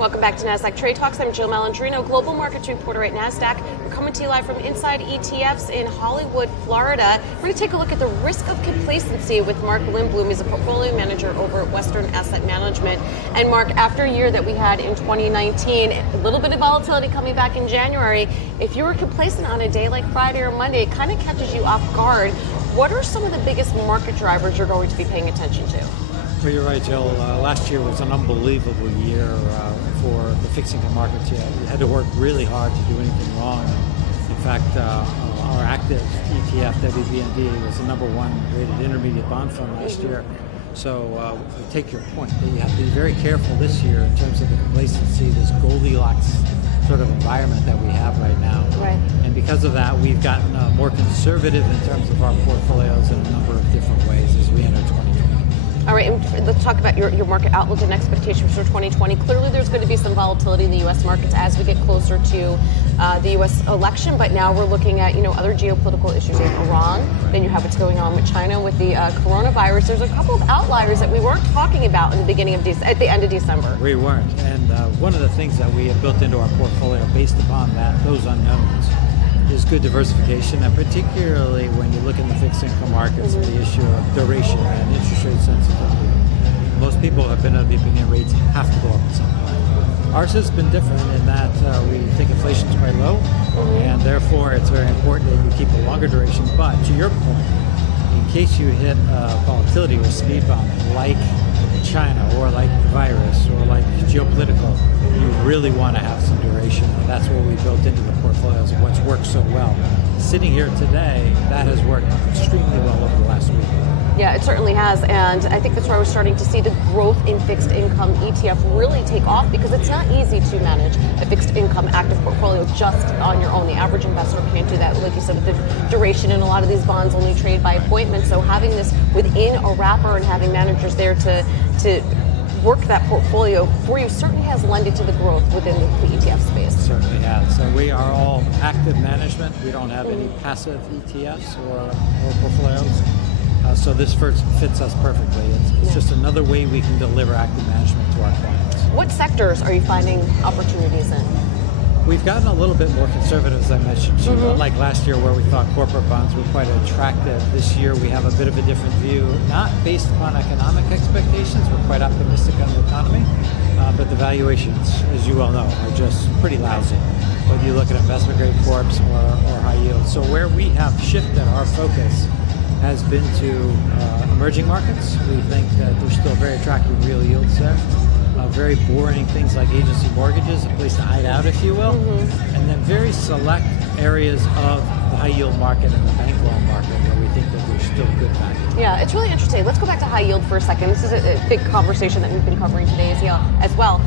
Welcome back to Nasdaq Trade Talks. I'm Jill Malandrino, Global Markets Reporter at Nasdaq. We're coming to you live from Inside ETFs in Hollywood, Florida. We're going to take a look at the risk of complacency with Mark Lindbloom. He's a portfolio manager over at Western Asset Management. And Mark, after a year that we had in 2019, a little bit of volatility coming back in January, if you were complacent on a day like Friday or Monday, it kind of catches you off guard. What are some of the biggest market drivers you're going to be paying attention to? Well, you're right, Jill. Last year was an unbelievable year for the fixed income markets. You had to work really hard to do anything wrong. In fact, our active ETF, WBND, was the #1 rated intermediate bond fund last year. So I take your point that you have to be very careful this year in terms of the complacency, this Goldilocks sort of environment that we have right now. Right. And because of that, we've gotten more conservative in terms of our portfolios in a number of different ways as we enter 2020. All right, and let's talk about your market outlook and expectations for 2020. Clearly, there's going to be some volatility in the U.S. markets as we get closer to the U.S. election, but now we're looking at other geopolitical issues in Iran. Then you have what's going on with China with the coronavirus. There's a couple of outliers that we weren't talking about in the beginning of at the end of December. We weren't, and one of the things that we have built into our portfolio based upon those unknowns is good diversification, and particularly when you look in the fixed income markets, the issue of duration and interest rate sensitivity. Most people have been of the opinion rates have to go up at some point. Ours has been different in that we think inflation is quite low, and therefore it's very important that you keep a longer duration. But to your point, in case you hit volatility or speed bump like China or like the virus or like geopolitical, you really want to have some duration, and that's what we built into the portfolios of what's worked so well. Sitting here today, that has worked extremely well over the last week. Yeah, it certainly has, and I think that's where we're starting to see the growth in fixed income ETF really take off, because it's not easy to manage a fixed income active portfolio just on your own. The average investor can't do that, like you said, with the duration, and a lot of these bonds only trade by appointment. So having this within a wrapper and having managers there to work that portfolio for you certainly has lended to the growth within the ETF space. It certainly has. So we are all active management. We don't have any passive ETFs or portfolios. So this fits us perfectly. It's just another way we can deliver active management to our clients. What sectors are you finding opportunities in? We've gotten a little bit more conservative, as I mentioned to you. Unlike last year where we thought corporate bonds were quite attractive, this year we have a bit of a different view, not based upon economic expectations. We're quite optimistic on the economy, but the valuations, as you well know, are just pretty lousy, whether you look at investment grade corps or high yield. So where we have shifted our focus has been to emerging markets. We think that there's still very attractive real yields there. Very boring things like agency mortgages, a place to hide out, if you will, and then very select areas of the high yield market and the bank loan market where we think that there's still good value. Yeah, it's really interesting. Let's go back to high yield for a second. This is a big conversation that we've been covering today as well.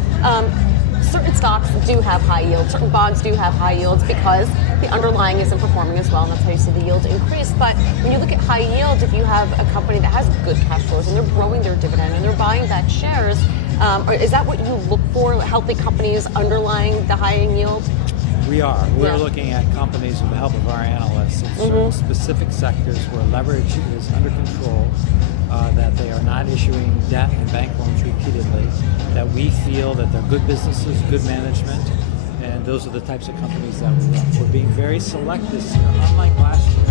Certain stocks do have high yield, certain bonds do have high yields because the underlying isn't performing as well, and that's how you see the yield increase. But when you look at high yield, if you have a company that has good cash flows and they're growing their dividend and they're buying back shares, is that what you look for, healthy companies underlying the high yield? We are. We're looking at companies with the help of our analysts in certain specific sectors where leverage is under control, that they are not issuing debt and bank loans repeatedly, that we feel that they're good businesses, good management, and those are the types of companies that we love. We're being very select this year. Unlike last year,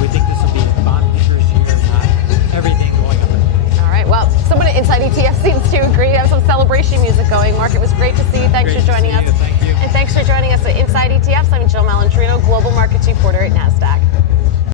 we think this will be a bond pickers year, not everything going up and down. All right, well, someone at Inside ETF seems to agree. I have some celebration music going. Mark, it was great to see you. Thanks for joining us. Thank you. And thanks for joining us at Inside ETFs. I'm Jill Malandrino, Global Markets Reporter at Nasdaq.